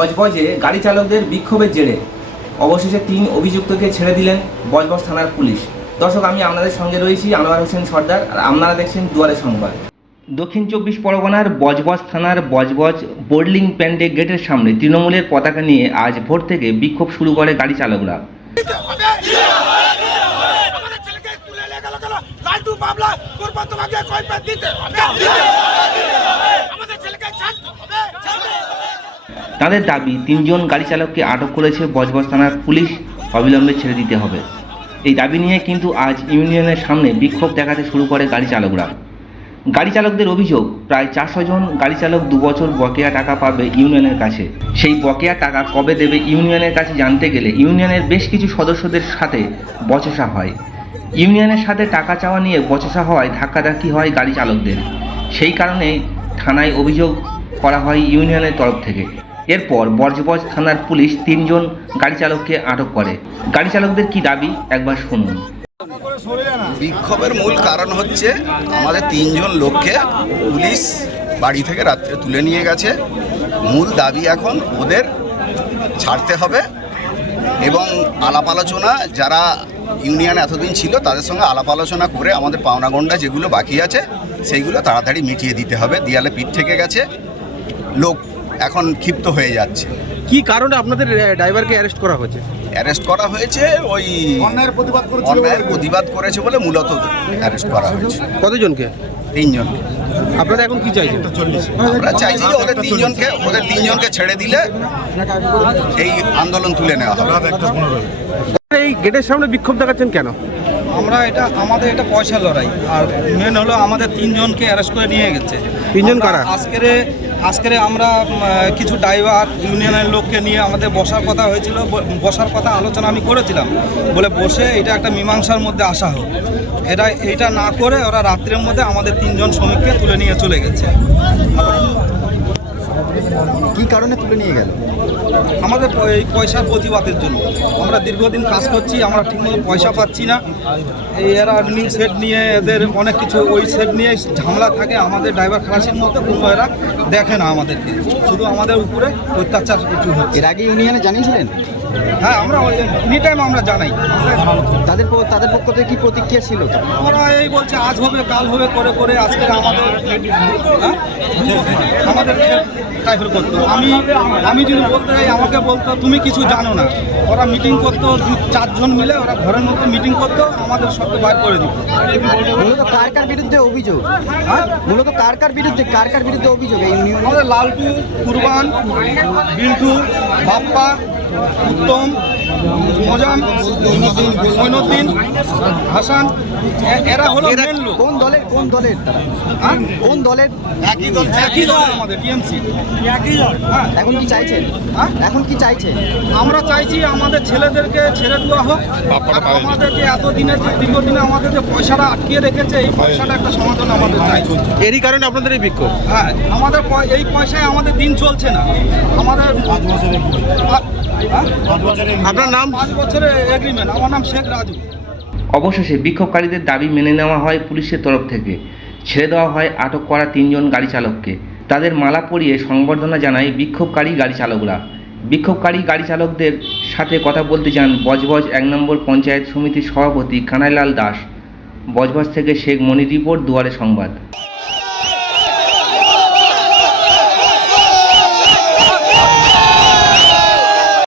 বজবজে গাড়ি চালকদের বিক্ষোভের জেরে অবশেষে তিন অভিযুক্তকে ছেড়ে দিলেন বজবজ থানার পুলিশ। দর্শক, আমি আপনাদের সঙ্গে রয়েছি আনোয়ার হোসেন সর্দার, আর আপনারা দেখছেন দুয়ারে সংবাদ। দক্ষিণ চব্বিশ পরগনার বজবজ থানার বজবজ বোর্ডলিং প্যান্ডে গেটের সামনে তৃণমূলের পতাকা নিয়ে আজ ভোর থেকে বিক্ষোভ শুরু করে গাড়ি চালকরা। কোরবান তোমাকে কয় দিতে হবে আমাদের ছেলেকে ছাড়তে হবে তাদের দাবি, তিনজন গাড়ি চালককে আটক করেছে বজবজ থানার পুলিশ, অবিলম্বে ছেড়ে দিতে হবে। এই দাবি নিয়ে কিন্তু আজ ইউনিয়নের সামনে বিক্ষোভ দেখাতে শুরু করে গাড়ি চালকরা। গাড়ি চালকদের অভিযোগ, প্রায় চারশো জন গাড়ি চালক দু বছর বকেয়া টাকা পাবে ইউনিয়নের কাছে। সেই বকেয়া টাকা কবে দেবে ইউনিয়নের কাছে জানতে গেলে ইউনিয়নের বেশ কিছু সদস্যদের সাথে বচসা হয়। ইউনিয়নের সাথে টাকা চাওয়া নিয়ে বচসা হওয়ায় ধাক্কাধাক্কি হয় গাড়ি চালকদের। সেই কারণে থানায় অভিযোগ করা হয় ইউনিয়নের তরফ থেকে। এরপর বর্জবজ থানার পুলিশ তিনজন গাড়ি চালককে আটক করে। গাড়ি চালকদের কি দাবি? একবার শুনুন। বিক্ষোভের মূল কারণ হচ্ছে আমাদের তিনজন লোককে পুলিশ বাড়ি থেকে রাত্রে তুলে নিয়ে গেছে। মূল দাবি এখন ওদের ছাড়তে হবে এবং আলাপ আলোচনা, যারা ইউনিয়ন এতদিন ছিল তাদের সঙ্গে আলাপ আলোচনা করে আমাদের পাওনা গন্ডা যেগুলো বাকি আছে, সেইগুলো তাড়াতাড়ি মিটিয়ে দিতে হবে। দেয়ালে পিঠ থেকে গেছে। লোক এখন ক্ষিপ্ত হয়ে যাচ্ছে। কি কারণে আপনাদের ড্রাইভারকে অ্যারেস্ট করা হয়েছে? অ্যারেস্ট করা হয়েছে ওই অন্যায়ের প্রতিবাদ করেছিল অন্যায়ের প্রতিবাদ করেছে বলে মূলত অ্যারেস্ট করা হয়েছে। কতজনকে? তিনজনকে। আপনারা এখন কি চাইছেন? আমরা চাইছি যে ওদের তিনজনকে ওদের তিনজনকে ছেড়ে দিলে এই আন্দোলন তুলে নেওয়া হবে। এই গেটের সামনে বিক্ষোভ দেখাচ্ছেন কেন? আমরা এটা আমাদের এটা পয়সা লড়াই। আর মেন হলো আমাদের তিনজনকে অ্যারেস্ট করে নিয়ে গেছে। তিনজন কারা? আজকেরে আজকেরে আমরা কিছু ড্রাইভার, ইউনিয়নের লোককে নিয়ে আমাদের বসার কথা হয়েছিল বসার কথা আলোচনা আমি করেছিলাম। বলে বসে এটা একটা মীমাংসার মধ্যে আসা হোক। এটা এটা না করে ওরা রাত্রের মধ্যে আমাদের তিনজন শ্রমিককে তুলে নিয়ে চলে গেছে। কারণে তুলে নিয়ে গেল। আমাদের এই পয়সার প্রতিবাদের জন্য। আমরা দীর্ঘদিন কাজ করছি আমরা ঠিকমতো পয়সা পাচ্ছি না। এই এরা আর্নিং সেট নিয়ে এদের অনেক কিছু ওই সেট নিয়ে ঝামেলা থাকে। আমাদের ড্রাইভার খালাসির মধ্যে কোনো এরা দেখে না আমাদেরকে। শুধু আমাদের উপরে অত্যাচার কিছু হচ্ছে। এর আগে ইউনিয়নে জানিয়েছিলেন? হ্যাঁ আমরা এনি টাইম আমরা জানাই তাদের প- তাদের পক্ষ থেকে কি প্রতিক্রিয়া ছিল? ওরা এই বলছে আজ হবে কাল হবে করে করে আজকে আমাদের হ্যাঁ? আমাদের টাইপের করতো আমি আমি যদি বলতে যাই আমাকে বলতো তুমি কিছু জানো না। ওরা মিটিং করতো চারজন মিলে ওরা ঘরের মধ্যে মিটিং করতো আমাদের সবকে বার করে দিত। মূলত কার কার বিরুদ্ধে অভিযোগ? হ্যাঁ? মূলত কার কার বিরুদ্ধে কার কার বিরুদ্ধে অভিযোগ এই ইউনিয়নে আমাদের লালটু কুরবান বিন্টু বাপ্পা উত্তম মজান মইনুদ্দিন হাসান এরা হলো মেন লোক। কোন দলের কোন দলের? তারা হ্যাঁ? কোন দলের? একই দল একই দল আমাদের টিএমসি। একই দল। হ্যাঁ। এখন কি চাইছেন হ্যাঁ? এখন কি চাইছেন আমরা চাইছি আমাদের ছেলেদেরকে ছেড়ে দেওয়া হোক। আমাদের যে এতদিনের যে দীর্ঘদিনে আমাদের যে পয়সাটা আটকিয়ে রেখেছে এই পয়সাটা একটা সমাধান আমাদের চাই। এরই কারণে আপনাদের এই বিক্ষোভ? হ্যাঁ আমাদের এই পয়সায় আমাদের দিন চলছে না। আমাদের পা- হ্যাঁ? আপনার নাম? পাঁচ বছরের এগ্রিমেন্ট আমার নাম শেখ রাজু। অবশেষে বিক্ষোভকারীদের দাবি মেনে নেওয়া হয় পুলিশের তরফ থেকে। ছেড়ে দেওয়া হয় আটক করা তিনজন গাড়ি চালককে। তাদের মালা পরিয়ে সংবর্ধনা জানায় বিক্ষোভকারী গাড়ি চালকরা। বিক্ষোভকারী গাড়ি চালকদের সাথে কথা বলতে যান বজবজ এক নম্বর পঞ্চায়েত সমিতির সভাপতি কানাইলাল দাস। বজবজ থেকে শেখ মনির রিপোর্ট দুয়ারে সংবাদ।